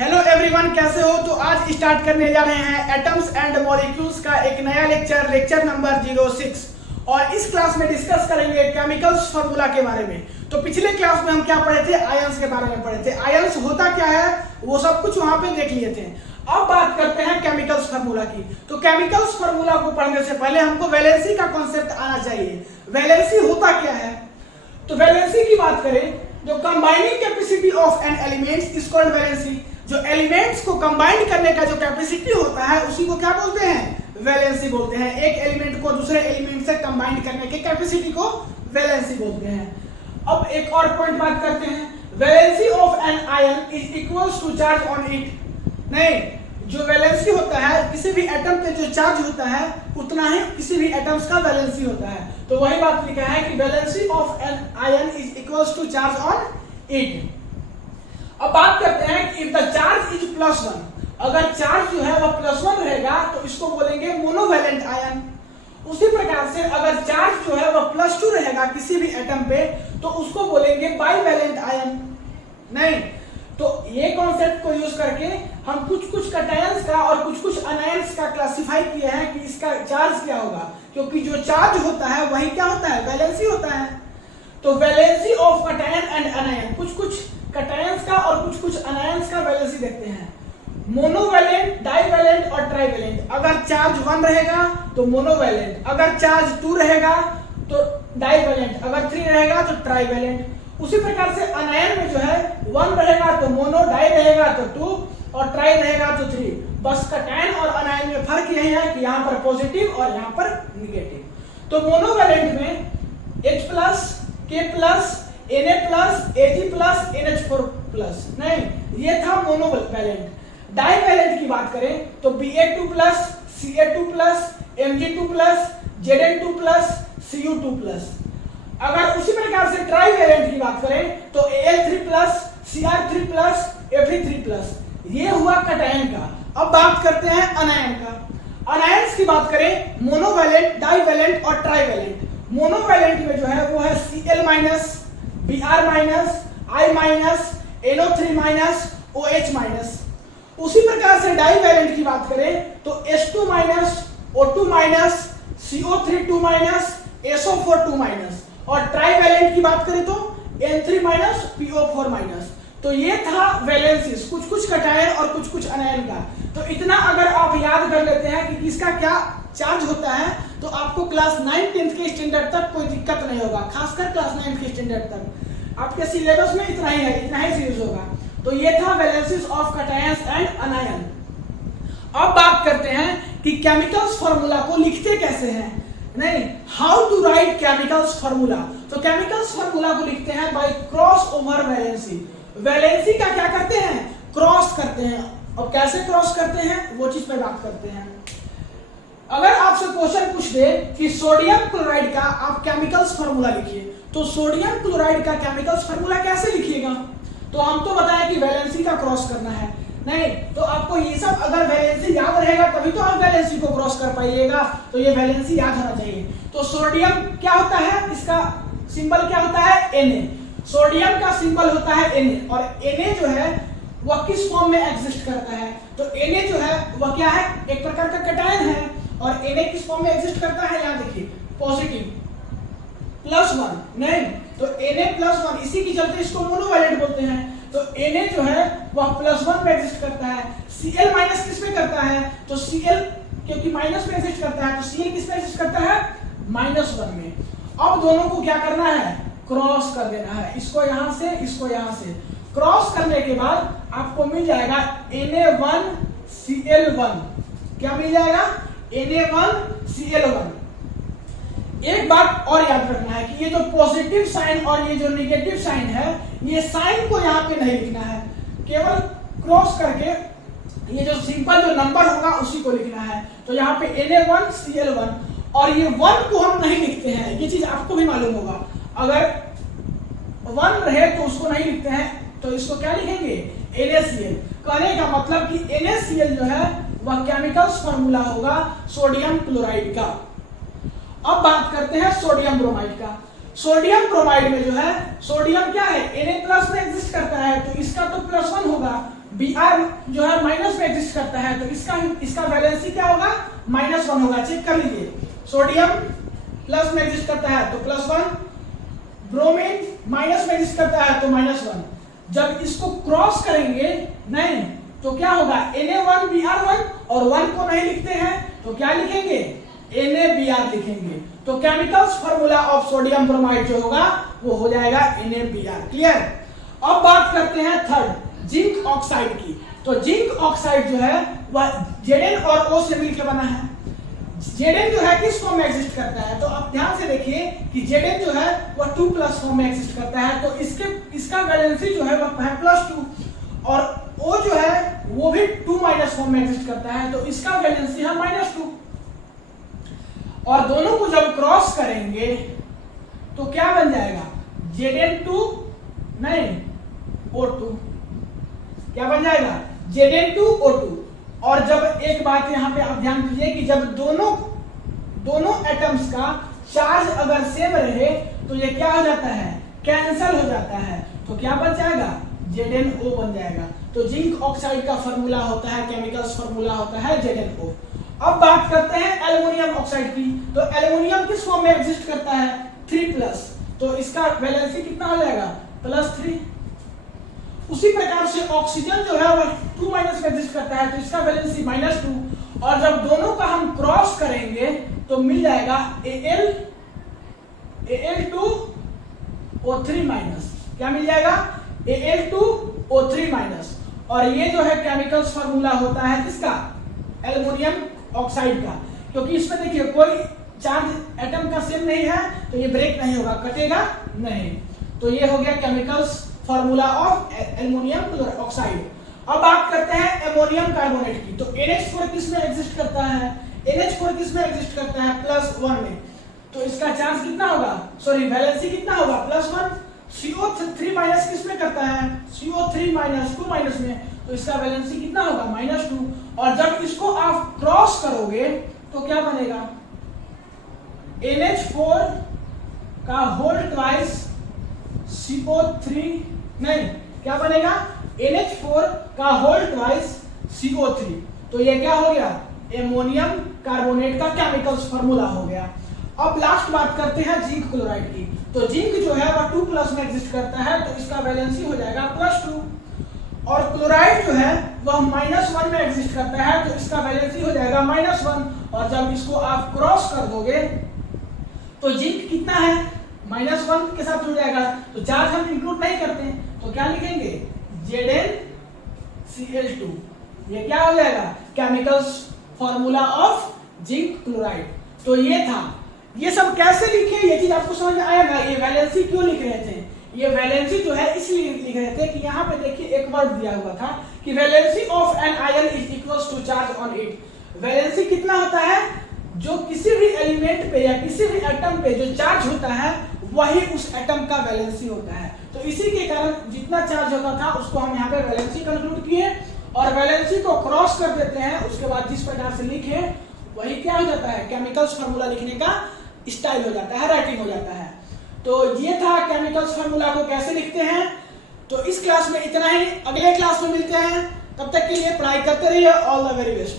Hello everyone, कैसे हो? तो आज स्टार्ट करने जा रहे हैं एटम्स एंड मॉलिक्यूल्स का एक नया लेक्चर नंबर 06। और इस क्लास में डिस्कस करेंगे केमिकल्स फार्मूला के बारे में। तो पिछले क्लास में हम क्या पढ़े थे? आयंस के बारे में पढ़े थे। आयंस होता क्या है वो सब कुछ वहां पे देख लिए थे। अब बात करते हैं केमिकल्स फार्मूला की। तो केमिकल्स फार्मूला को पढ़ने से पहले हमको वैलेंसी का कॉन्सेप्ट आना चाहिए। वैलेंसी होता क्या है? तो वैलेंसी की बात करें, जो combining capacity of an elements is called valency. जो एलिमेंट्स को कंबाइन करने का जो कैपेसिटी होता है उसी को क्या बोलते हैं? वैलेंसी बोलते हैं। एक एलिमेंट को दूसरे एलिमेंट से कंबाइन करने की कैपेसिटी को वैलेंसी बोलते हैं। अब एक और पॉइंट बात करते हैं, valency of an ion is equals to charge on it. नहीं, जो वैलेंसी होता है किसी भी एटम पे जो चार्ज होता है उतना ही किसी भी एटम्स का वैलेंसी होता है। तो वही बात लिखा है कि valency of an ion is equals to charge on it. अब बात करते हैं कि इफ द चार्ज इज +1, अगर चार्ज जो है वह +1 रहेगा तो इसको बोलेंगे मोनोवैलेंट आयन। उसी प्रकार से अगर चार्ज जो है वह +2 रहेगा किसी भी एटम पे तो उसको बोलेंगे बाईवैलेंट आयन। नहीं, तो ये कॉन्सेप्ट को यूज करके हम कुछ कैटायंस का और कुछ अनायंस का क्लासिफाई किए हैं कि इसका चार्ज क्या होगा, क्योंकि जो चार्ज होता है वही क्या होता है? वैलेंसी होता है। तो वैलेंसी ऑफ कैटायन एंड अनायन, कुछ कैटायंस का और कुछ अनायंस का वैलेंसी देखते हैं। मोनोवैलेंट, डाईवैलेंट और ट्राईवैलेंट। अगर चार्ज 1 रहेगा तो मोनोवैलेंट, अगर चार्ज 2 रहेगा तो डाईवैलेंट, अगर 3 रहेगा तो ट्राईवैलेंट। उसी प्रकार से अनायन में जो है 1 रहेगा तो मोनो, डाई रहेगा तो 2 और ट्राई रहेगा तो 3। बस कैटायन और अनायन में फर्क यही है कि यहाँ पर पॉजिटिव और यहाँ पर निगेटिव। तो मोनोवैलेंट में H+, K+, Na+, Ag+, NH4+। नहीं, ये था मोनोवैलेंट। डाईवैलेंट की बात करें तो Ba2+, Ca2+, Mg2+, Zn2+, Cu2+। अगर उसी प्रकार से ट्राईवैलेंट की बात करें तो Al3+, Cr3+, Fe3+। ये हुआ कैटायन का। अब बात करते हैं अनायन का। अनायंस की बात करें मोनोवैलेंट, डाईवैलेंट और ट्राईवैलेंट। मोनोवैलेंट में जो है वो है Cl-, Br-, I-, NO3-, OH-। उसी प्रकार से डाईवैलेंट की बात करें तो H2-, O2-, CO3-, SO4-। और ट्राईवैलेंट की बात करें तो N3-, PO4-। तो ये था वैलेंसीज, कुछ कैटायन और कुछ अनायन का। तो इतना अगर आप याद कर लेते हैं कि किसका क्या चार्ज होता है तो आपको क्लास 9-10 के स्टैंडर्ड तक कोई दिक्कत नहीं होगा। खासकर क्लास 9 के स्टैंडर्ड तक आपके सिलेबस में इतना ही है, इतना ही सीरीज होगा। तो ये था वैलेंसीज ऑफ कैटायंस एंड अनायन। अब बात करते हैं कि केमिकल्स फार्मूला को लिखते कैसे हैं। नहीं, how to write chemicals formula. तो केमिकल्स फार्मूला को लिखते हैं by cross over valency. Valency का क्या करते हैं? क्रॉस करते हैं। अब कैसे क्रॉस करते हैं वो चीज पे बात करते हैं। अगर आपसे क्वेश्चन पूछ दे कि सोडियम क्लोराइड का आप केमिकल्स फार्मूला लिखिए, तो सोडियम क्लोराइड का केमिकल्स फार्मूला कैसे लिखिएगा? तो हम तो बताया कि वैलेंसी का क्रॉस करना है। नहीं, तो आपको ये सब अगर वैलेंसी याद रहेगा तभी तो आप वैलेंसी को क्रॉस कर पाइएगा। तो ये वैलेंसी याद होना चाहिए। तो सोडियम क्या होता है? इसका सिंबल क्या होता है? Na। सोडियम का सिंबल होता है Na। और Na जो है वह किस फॉर्म में एग्जिस्ट करता है? तो Na जो है वह क्या है? एक प्रकार का कैटायन है। और Na किस फॉर्म में एग्जिस्ट करता है? यहाँ देखिए, पॉजिटिव +1। नहीं, तो Na+1, इसी की चलते इसको मोनोवैलेंट बोलते हैं। तो Na जो है वह +1 में एग्जिस्ट करता है। Cl- किस में करता है? तो Cl क्योंकि माइनस में एग्जिस्ट करता है तो Cl किस में एग्जिस्ट करता है? -1 में। अब दोनों को क्या करना है? क्रॉस कर देना है। इसको यहां से, इसको यहां से क्रॉस करने के बाद आपको मिल जाएगा Na1Cl1। क्या मिल जाएगा? Na1Cl1। एक बात और याद रखना है कि ये जो पॉजिटिव साइन और ये जो नेगेटिव साइन है, ये साइन को यहाँ पे नहीं लिखना है, केवल क्रॉस करके ये जो सिंपल जो नंबर होगा उसी को लिखना है। तो यहाँ पे Na1Cl1, और ये 1 को हम नहीं लिखते हैं, ये चीज आपको भी मालूम होगा। अगर 1 रहे तो उसको नहीं लिखते हैं, तो इसको क्या लिखेंगे? NaCl। कहने का मतलब कि NaCl जो है वह केमिकल्स फार्मूला होगा सोडियम क्लोराइड का। अब बात करते हैं सोडियम ब्रोमाइड का। सोडियम ब्रोमाइड में जो है सोडियम क्या है? Na+ में एग्जिस्ट करता है, तो इसका तो +1 हो होगा, Br जो है माइनस में एग्जिस्ट करता है, तो इसका वैलेंसी क्या होगा, -1 होगा। चेक कर लीजिए, सोडियम प्लस में एग्जिस्ट करता है तो +1, ब्रोमीन माइनस में एग्जिस्ट करता है तो -1। जब इसको क्रॉस करेंगे नहीं तो क्या होगा, Na1Br1, और 1 को नहीं लिखते हैं तो क्या लिखेंगे, NaBr लिखेंगे। तो chemicals formula of sodium bromide जो होगा वो हो जाएगा NaBr। क्लियर। अब बात करते हैं थर्ड, जिंक ऑक्साइड की। तो जिंक ऑक्साइड जो है वह Zn और O से मिलकर बना है। Zn जो है किस फॉर्म में एग्जिस्ट करता है, तो आप ध्यान से देखिए कि Zn जो है वह 2+ फॉर्म में एग्जिस्ट करता है, तो इसका वैलेंसी जो है वह है +2, और O जो है वो भी 2- फॉर्म में एग्जिस्ट करता है, तो इसका वैलेंसी है -2। और दोनों को जब क्रॉस करेंगे तो क्या बन जाएगा, Zn2 नहीं O2, क्या बन जाएगा, Zn2O2। और जब एक बात यहाँ पे आप ध्यान दीजिए कि जब दोनों एटम्स का चार्ज अगर सेम रहे तो ये क्या हो जाता है, कैंसल हो जाता है, तो क्या बन जाएगा, ZnO बन जाएगा। तो जिंक ऑक्साइड का फार्मूला होता है, केमिकल्स फार्मूला होता है ZnO। अब बात करते हैं एल्युमिनियम ऑक्साइड की। तो एल्युमिनियम किस फॉर्म में एग्जिस्ट करता है, 3+, तो इसका वैलेंसी कितना हो जाएगा, +3। उसी प्रकार से ऑक्सीजन जो है वह 2- में एग्जिस्ट करता है, तो इसका वैलेंसी -2, और जब दोनों का हम क्रॉस करेंगे तो मिल जाएगा Al2O3-, क्या मिल जाएगा, Al2O3-। और ये जो है केमिकल्स फार्मूला होता है किसका, एल्युमिनियम ऑक्साइड का, क्योंकि इसमें देखिए कोई चार्ज एटम का सेम नहीं है तो ये ब्रेक नहीं होगा, कटेगा नहीं। तो ये हो गया chemicals formula of aluminium oxide. अब बात करते हैं अमोनियम कार्बोनेट की। तो NH4 किस में एग्जिस्ट करता है, NH4 किस में एग्जिस्ट करता है, +1 में, तो इसका चार्ज कितना होगा, सॉरी वैलेंसी कितना होगा, +1। CO3- किस में करता है, CO3- 2- में, तो इसका वैलेंसी कितना होगा, -2। और जब इसको आप क्रॉस करोगे तो क्या बनेगा, NH4 का होल ट्वाइस CO3 नहीं, क्या बनेगा, NH4 का होल ट्वाइस CO3। तो ये क्या हो गया, अमोनियम कार्बोनेट का केमिकल्स फार्मूला हो गया। अब लास्ट बात करते हैं जिंक क्लोराइड की। तो जिंक जो है वह 2+ में एग्जिस्ट करता है, तो इसका वैलेंसी हो जाएगा +2। और क्लोराइड जो है वह -1 में एग्जिस्ट करता है, तो इसका वैलेंसी हो जाएगा -1। और जब इसको आप क्रॉस कर दोगे तो जिंक कितना है, -1 के साथ जुड़ जाएगा, तो चार्ज हम इंक्लूड नहीं करते, तो क्या लिखेंगे, ZnCl2। ये क्या हो जाएगा, chemicals formula of zinc chloride. तो ये था, ये सब कैसे लिखे, ये चीज आपको समझ में आया ना। ये वैलेंसी क्यों लिख रहे थे, ये वैलेंसी जो है इसलिए लिख रहे थे कि यहाँ पे देखिए एक वर्ड दिया हुआ था कि valency of an ion is equals to charge on it. Valency कितना होता है, जो किसी भी एलिमेंट पे या किसी भी एटम पे जो चार्ज होता है वही उस एटम का वैलेंसी होता है। तो इसी के कारण जितना चार्ज होता था उसको हम यहाँ पे वैलेंसी कंक्लूड किए, और वैलेंसी को क्रॉस कर देते हैं, उसके बाद जिस प्रकार से लिखे वही क्या हो जाता है, केमिकल्स फार्मूला लिखने का स्टाइल हो जाता है, राइटिंग हो जाता है। तो ये था केमिकल्स फार्मूला को कैसे लिखते हैं। तो इस क्लास में इतना ही, अगले क्लास में मिलते हैं, तब तक के लिए पढ़ाई करते रहिए। All the very best.